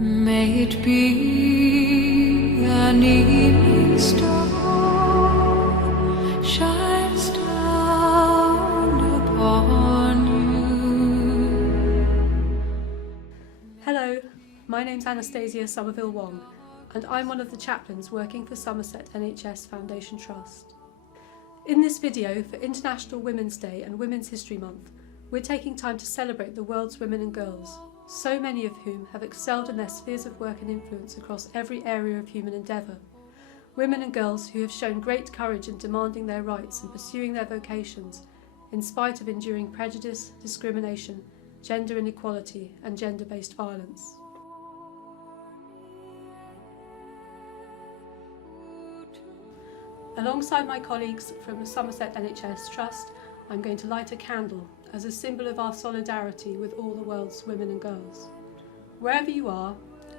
May it be an evening star shines down upon you. Hello, my name's Anastasia Somerville Wong, and I'm one of the chaplains working for Somerset NHS Foundation Trust. In this video for International Women's Day and Women's History Month, we're taking time to celebrate the world's women and girls, so many of whom have excelled in their spheres of work and influence across every area of human endeavour. Women and girls who have shown great courage in demanding their rights and pursuing their vocations, in spite of enduring prejudice, discrimination, gender inequality and gender-based violence. Alongside my colleagues from the Somerset NHS Trust, I'm going to light a candle as a symbol of our solidarity with all the world's women and girls. Wherever you are,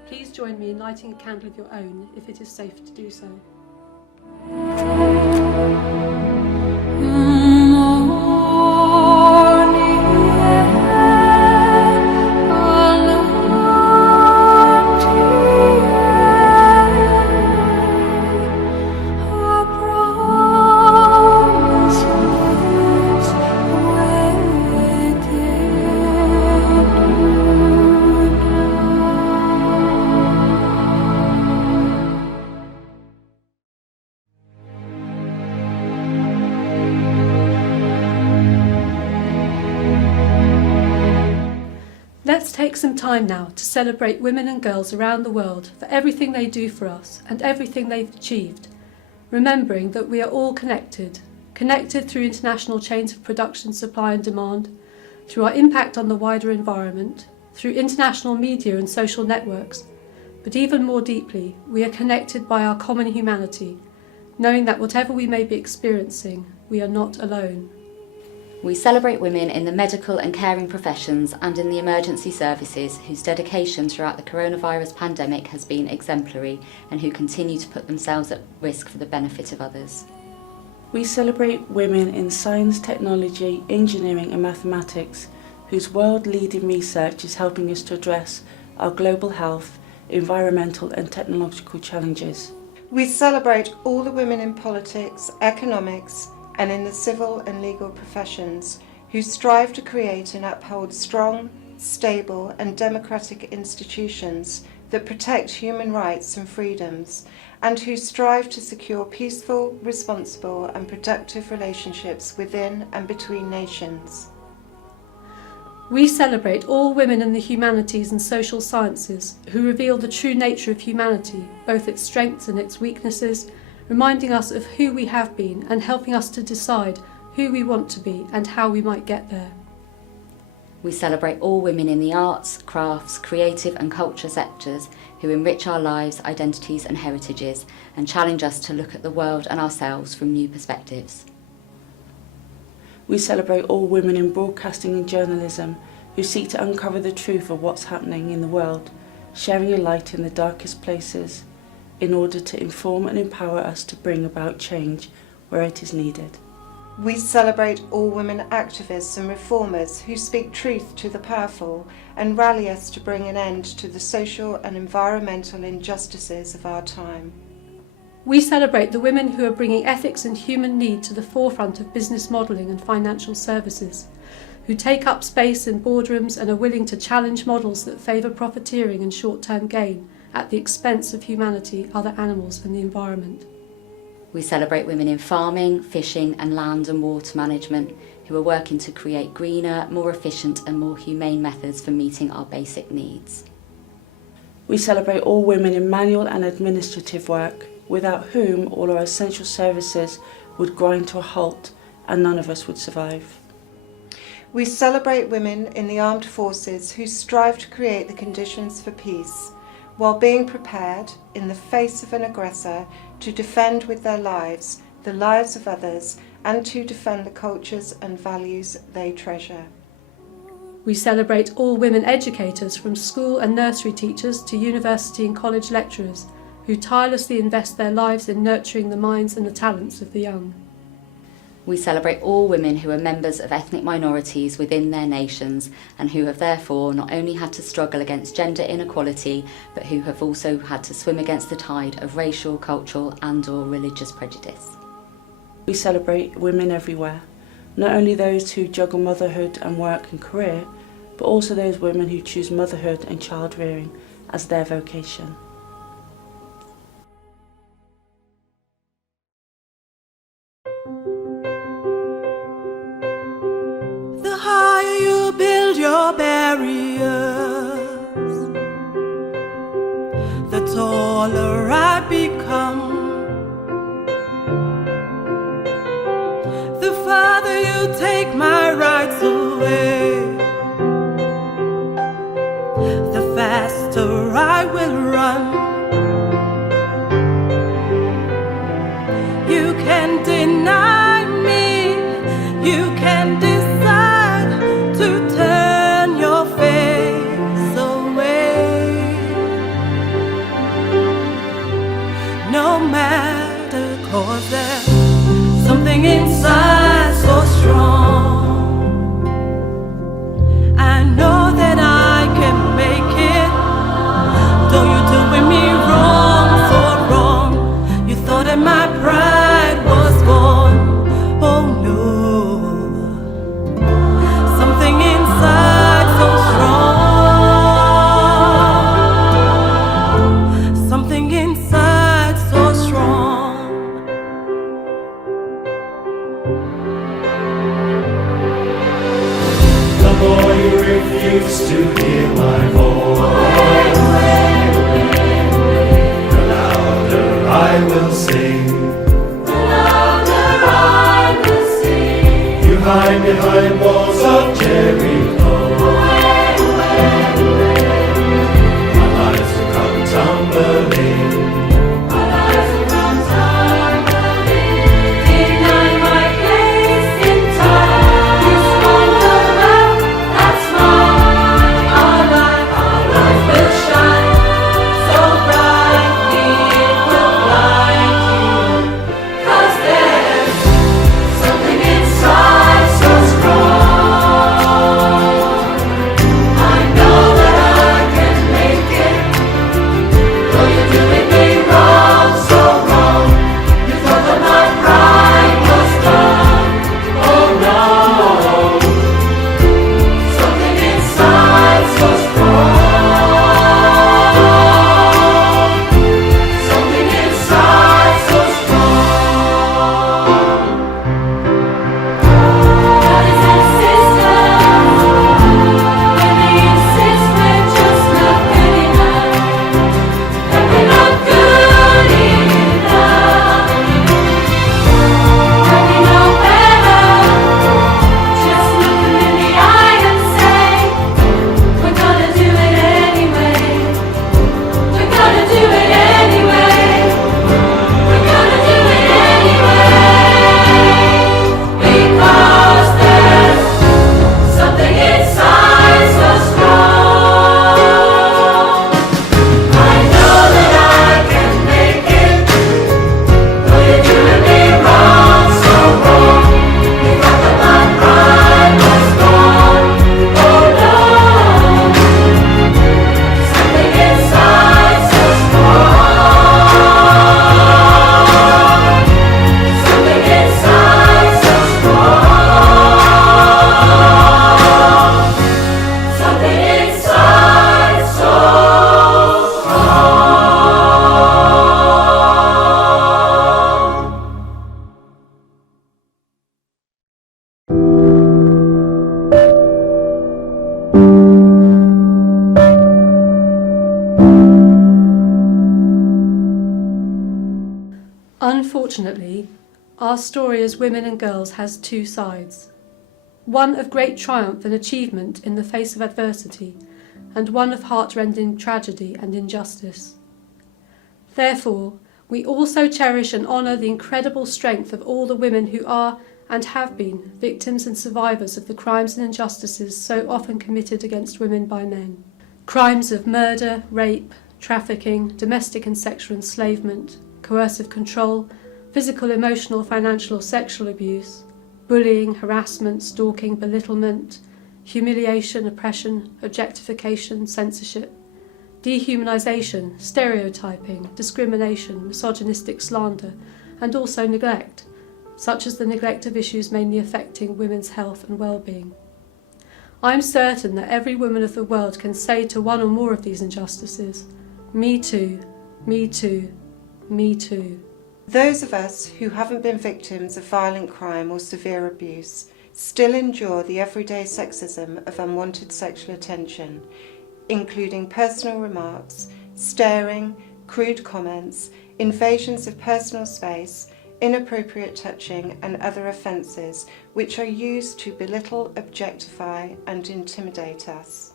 please join me in lighting a candle of your own if it is safe to do so. Let's take some time now to celebrate women and girls around the world for everything they do for us and everything they've achieved, remembering that we are all connected through international chains of production, supply and demand, through our impact on the wider environment, through international media and social networks, but even more deeply, we are connected by our common humanity, knowing that whatever we may be experiencing, we are not alone. We celebrate women in the medical and caring professions and in the emergency services whose dedication throughout the coronavirus pandemic has been exemplary and who continue to put themselves at risk for the benefit of others. We celebrate women in science, technology, engineering and mathematics whose world-leading research is helping us to address our global health, environmental and technological challenges. We celebrate all the women in politics, economics, and in the civil and legal professions who strive to create and uphold strong, stable and democratic institutions that protect human rights and freedoms, and who strive to secure peaceful, responsible and productive relationships within and between nations. We celebrate all women in the humanities and social sciences who reveal the true nature of humanity, both its strengths and its weaknesses, reminding us of who we have been and helping us to decide who we want to be and how we might get there. We celebrate all women in the arts, crafts, creative and culture sectors who enrich our lives, identities and heritages and challenge us to look at the world and ourselves from new perspectives. We celebrate all women in broadcasting and journalism who seek to uncover the truth of what's happening in the world, sharing a light in the darkest places, in order to inform and empower us to bring about change where it is needed. We celebrate all women activists and reformers who speak truth to the powerful and rally us to bring an end to the social and environmental injustices of our time. We celebrate the women who are bringing ethics and human need to the forefront of business modelling and financial services, who take up space in boardrooms and are willing to challenge models that favour profiteering and short-term gain at the expense of humanity, other animals and the environment. We celebrate women in farming, fishing and land and water management who are working to create greener, more efficient and more humane methods for meeting our basic needs. We celebrate all women in manual and administrative work, without whom all our essential services would grind to a halt and none of us would survive. We celebrate women in the armed forces who strive to create the conditions for peace, while being prepared, in the face of an aggressor, to defend with their lives the lives of others and to defend the cultures and values they treasure. We celebrate all women educators from school and nursery teachers to university and college lecturers who tirelessly invest their lives in nurturing the minds and the talents of the young. We celebrate all women who are members of ethnic minorities within their nations and who have therefore not only had to struggle against gender inequality, but who have also had to swim against the tide of racial, cultural and/or religious prejudice. We celebrate women everywhere, not only those who juggle motherhood and work and career, but also those women who choose motherhood and child rearing as their vocation. The higher you build your barriers, the taller I become. The further you take my rights away, the faster I will run. You can deny me, you can decide to turn your face away. No matter, 'cause there's something inside so strong. I know that I can make it. Though you're doing me wrong, so wrong. You thought that my pride was gone. Oh no. Something inside so strong. Something inside so strong. The more you refuse to hear my voice, the louder I will sing. You hide behind walls of Jericho. Our lives will come tumbling. Deny my place in time. You squander love that's mine. Our life will shine so brightly it will blind you. 'Cause there's something inside so strong. I know that I can make it. Though you're doing me wrong, so wrong. You thought that my pride was gone. Oh no. Something inside so strong. Something inside so strong. Brothers and sisters, when they insist we're just not good enough, that we're not good enough, that we know better, just look them in the eye and say, we're gonna do it anyway. We're gonna do it anyway. We're gonna do it anyway. Because there's something inside so strong. I know that I can make it. Though you're doing me wrong, so wrong. You thought that my pride was gone. Oh no. Something inside so strong. Something inside so strong. Something inside so strong. Unfortunately, our story as women and girls has two sides. One of great triumph and achievement in the face of adversity, and one of heart-rending tragedy and injustice. Therefore, we also cherish and honour the incredible strength of all the women who are and have been victims and survivors of the crimes and injustices so often committed against women by men. Crimes of murder, rape, trafficking, domestic and sexual enslavement, coercive control, physical, emotional, financial or sexual abuse, bullying, harassment, stalking, belittlement, humiliation, oppression, objectification, censorship, dehumanisation, stereotyping, discrimination, misogynistic slander, and also neglect, such as the neglect of issues mainly affecting women's health and well-being. I am certain that every woman of the world can say to one or more of these injustices, "Me too, me too, me too." Those of us who haven't been victims of violent crime or severe abuse still endure the everyday sexism of unwanted sexual attention, including personal remarks, staring, crude comments, invasions of personal space, inappropriate touching and other offences which are used to belittle, objectify and intimidate us.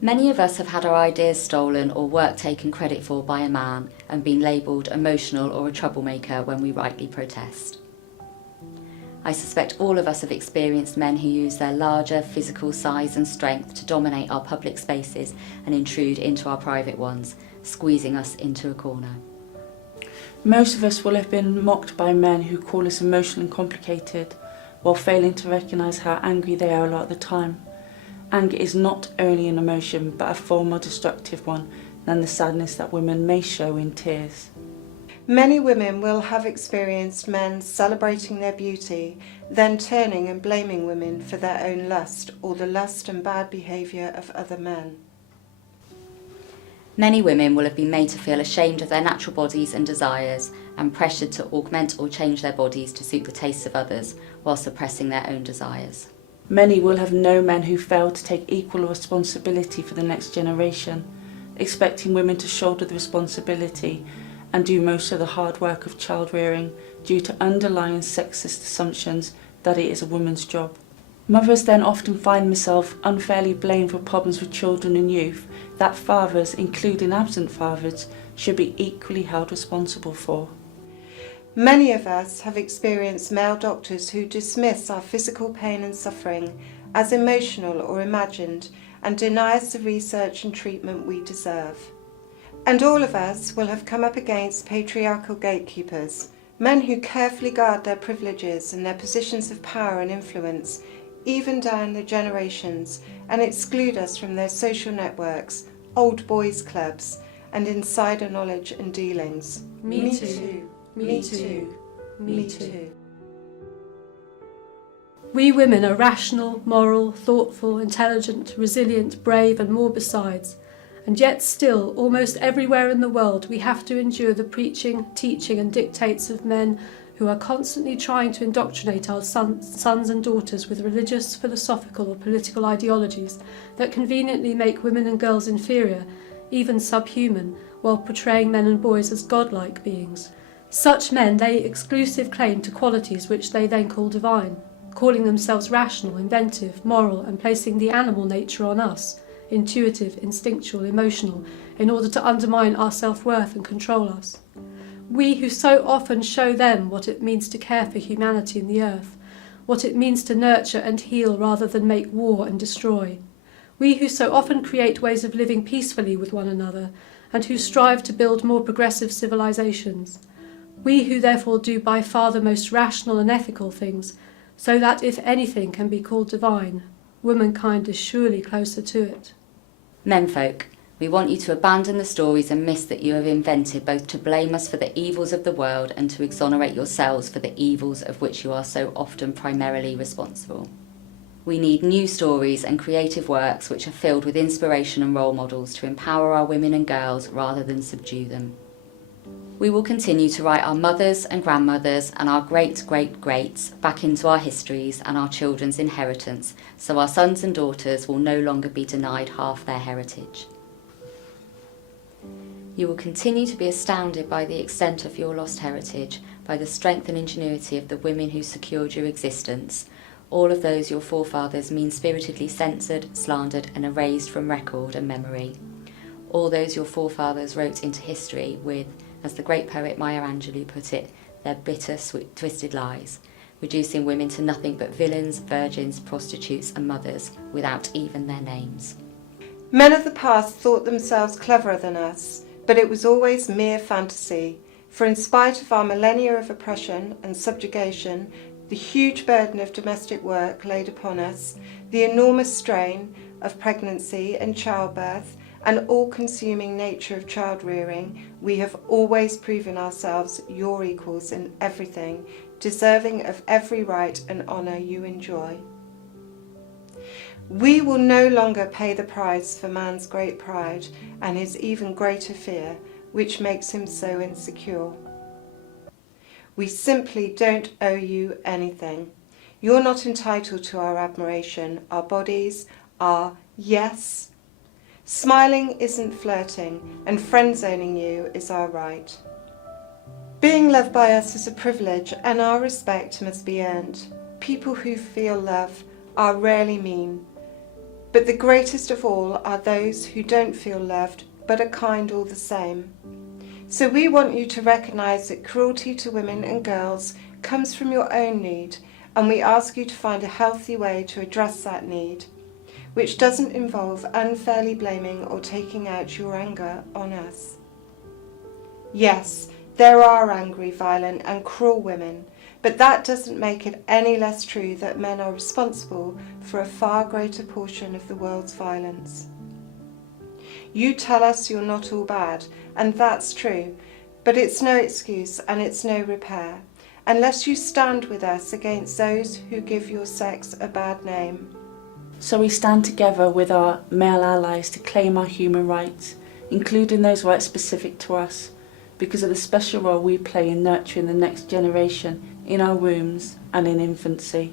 Many of us have had our ideas stolen or work taken credit for by a man and been labelled emotional or a troublemaker when we rightly protest. I suspect all of us have experienced men who use their larger physical size and strength to dominate our public spaces and intrude into our private ones, squeezing us into a corner. Most of us will have been mocked by men who call us emotional and complicated, while failing to recognise how angry they are a lot of the time. Anger is not only an emotion, but a far more destructive one than the sadness that women may show in tears. Many women will have experienced men celebrating their beauty, then turning and blaming women for their own lust or the lust and bad behaviour of other men. Many women will have been made to feel ashamed of their natural bodies and desires and pressured to augment or change their bodies to suit the tastes of others while suppressing their own desires. Many will have known men who fail to take equal responsibility for the next generation, expecting women to shoulder the responsibility and do most of the hard work of child rearing due to underlying sexist assumptions that it is a woman's job. Mothers then often find themselves unfairly blamed for problems with children and youth that fathers, including absent fathers, should be equally held responsible for. Many of us have experienced male doctors who dismiss our physical pain and suffering as emotional or imagined and deny us the research and treatment we deserve. And all of us will have come up against patriarchal gatekeepers, men who carefully guard their privileges and their positions of power and influence, even down the generations, and exclude us from their social networks, old boys clubs, and insider knowledge and dealings. Me too. Me too. Me too. We women are rational, moral, thoughtful, intelligent, resilient, brave and more besides. And yet still, almost everywhere in the world, we have to endure the preaching, teaching and dictates of men who are constantly trying to indoctrinate our sons and daughters with religious, philosophical or political ideologies that conveniently make women and girls inferior, even subhuman, while portraying men and boys as godlike beings. Such men lay exclusive claim to qualities which they then call divine, calling themselves rational, inventive, moral and placing the animal nature on us, intuitive, instinctual, emotional, in order to undermine our self-worth and control us. We who so often show them what it means to care for humanity and the earth, what it means to nurture and heal rather than make war and destroy. We who so often create ways of living peacefully with one another and who strive to build more progressive civilizations. We who therefore do by far the most rational and ethical things, so that if anything can be called divine, womankind is surely closer to it. Menfolk, we want you to abandon the stories and myths that you have invented, both to blame us for the evils of the world and to exonerate yourselves for the evils of which you are so often primarily responsible. We need new stories and creative works which are filled with inspiration and role models to empower our women and girls rather than subdue them. We will continue to write our mothers and grandmothers and our great-great-greats back into our histories and our children's inheritance, so our sons and daughters will no longer be denied half their heritage. You will continue to be astounded by the extent of your lost heritage, by the strength and ingenuity of the women who secured your existence, all of those your forefathers mean-spiritedly censored, slandered and erased from record and memory. All those your forefathers wrote into history with, as the great poet Maya Angelou put it, their bitter, twisted lies, reducing women to nothing but villains, virgins, prostitutes and mothers, without even their names. Men of the past thought themselves cleverer than us, but it was always mere fantasy, for in spite of our millennia of oppression and subjugation, the huge burden of domestic work laid upon us, the enormous strain of pregnancy and childbirth, and all-consuming nature of child-rearing, we have always proven ourselves your equals in everything, deserving of every right and honour you enjoy. We will no longer pay the price for man's great pride and his even greater fear, which makes him so insecure. We simply don't owe you anything. You're not entitled to our admiration, our bodies, our yes. Smiling isn't flirting, and friend-zoning you is our right. Being loved by us is a privilege, and our respect must be earned. People who feel love are rarely mean, but the greatest of all are those who don't feel loved, but are kind all the same. So we want you to recognise that cruelty to women and girls comes from your own need, and we ask you to find a healthy way to address that need, which doesn't involve unfairly blaming or taking out your anger on us. Yes, there are angry, violent and cruel women, but that doesn't make it any less true that men are responsible for a far greater portion of the world's violence. You tell us you're not all bad, and that's true, but it's no excuse and it's no repair, unless you stand with us against those who give your sex a bad name. So we stand together with our male allies to claim our human rights, including those rights specific to us, because of the special role we play in nurturing the next generation in our wombs and in infancy.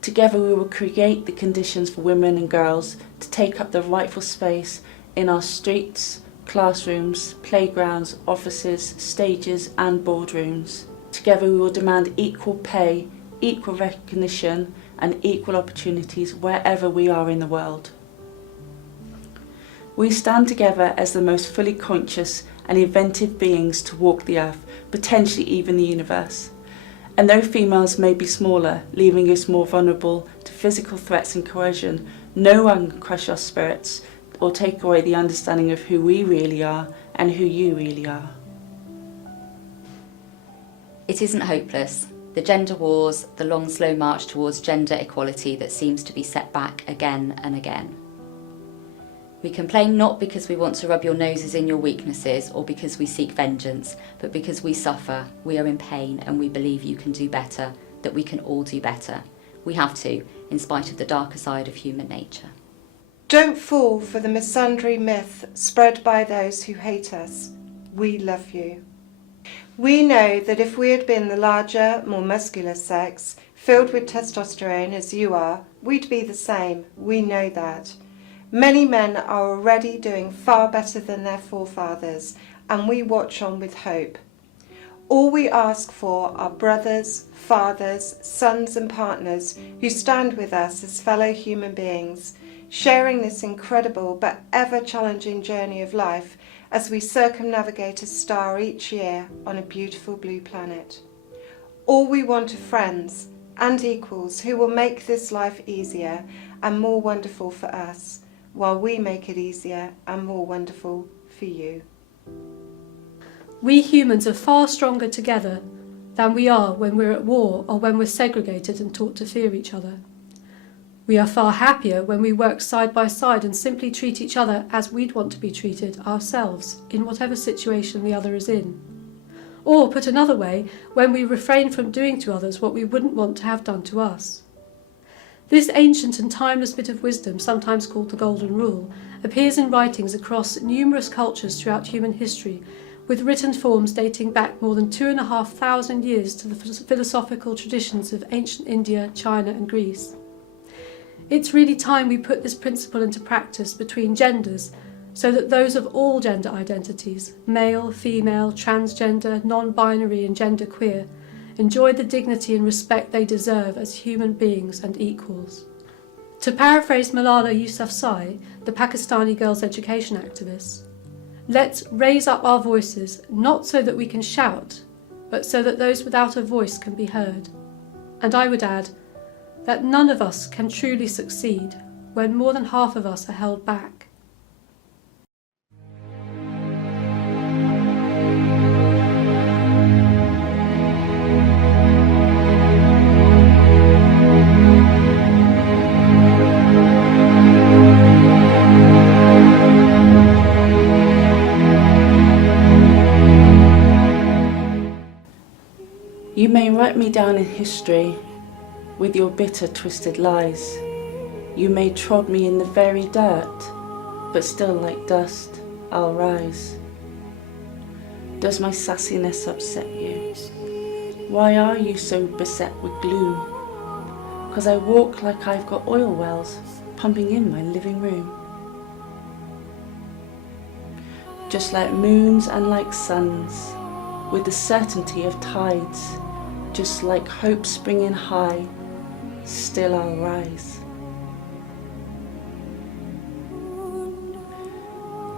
Together we will create the conditions for women and girls to take up the rightful space in our streets, classrooms, playgrounds, offices, stages and boardrooms. Together we will demand equal pay, equal recognition and equal opportunities wherever we are in the world. We stand together as the most fully conscious and inventive beings to walk the earth, potentially even the universe. And though females may be smaller, leaving us more vulnerable to physical threats and coercion, no one can crush our spirits or take away the understanding of who we really are and who you really are. It isn't hopeless. The gender wars, the long slow march towards gender equality that seems to be set back again and again. We complain not because we want to rub your noses in your weaknesses or because we seek vengeance, but because we suffer, we are in pain and we believe you can do better, that we can all do better. We have to, in spite of the darker side of human nature. Don't fall for the misandry myth spread by those who hate us. We love you. We know that if we had been the larger, more muscular sex, filled with testosterone as you are, we'd be the same. We know that. Many men are already doing far better than their forefathers, and we watch on with hope. All we ask for are brothers, fathers, sons and partners who stand with us as fellow human beings, sharing this incredible but ever-challenging journey of life as we circumnavigate a star each year on a beautiful blue planet. All we want are friends and equals who will make this life easier and more wonderful for us, while we make it easier and more wonderful for you. We humans are far stronger together than we are when we're at war or when we're segregated and taught to fear each other. We are far happier when we work side by side and simply treat each other as we'd want to be treated ourselves in whatever situation the other is in. Or, put another way, when we refrain from doing to others what we wouldn't want to have done to us. This ancient and timeless bit of wisdom, sometimes called the Golden Rule, appears in writings across numerous cultures throughout human history, with written forms dating back more than 2,500 years to the philosophical traditions of ancient India, China and Greece. It's really time we put this principle into practice between genders, so that those of all gender identities, male, female, transgender, non-binary and genderqueer, enjoy the dignity and respect they deserve as human beings and equals. To paraphrase Malala Yousafzai, the Pakistani girls' education activist, let's raise up our voices, not so that we can shout, but so that those without a voice can be heard. And I would add that none of us can truly succeed when more than half of us are held back. You may write me down in history with your bitter, twisted lies. You may trod me in the very dirt, but still like dust, I'll rise. Does my sassiness upset you? Why are you so beset with gloom? 'Cause I walk like I've got oil wells pumping in my living room. Just like moons and like suns, with the certainty of tides, just like hope springing high, still I'll rise.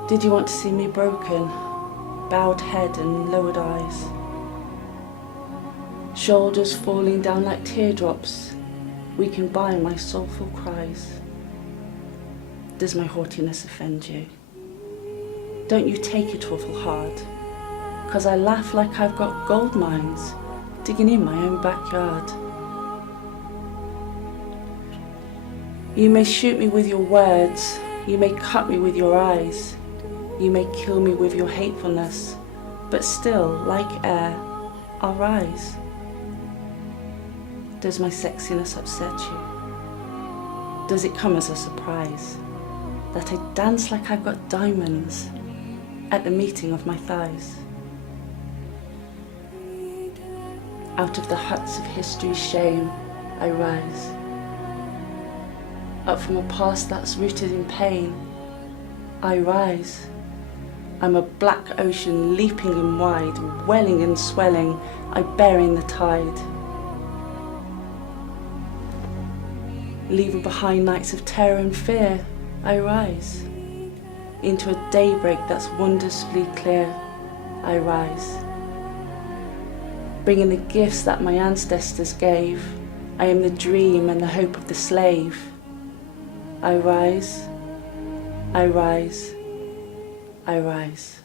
Did you want to see me broken, bowed head and lowered eyes? Shoulders falling down like teardrops, weakened by my soulful cries. Does my haughtiness offend you? Don't you take it awful hard, 'cause I laugh like I've got gold mines digging in my own backyard. You may shoot me with your words, you may cut me with your eyes, you may kill me with your hatefulness, but still, like air, I'll rise. Does my sexiness upset you? Does it come as a surprise that I dance like I've got diamonds at the meeting of my thighs? Out of the huts of history's shame, I rise. Up from a past that's rooted in pain, I rise. I'm a black ocean leaping and wide, welling and swelling, I bear in the tide. Leaving behind nights of terror and fear, I rise. Into a daybreak that's wondrously clear, I rise. Bringing the gifts that my ancestors gave, I am the dream and the hope of the slave. I rise, I rise, I rise.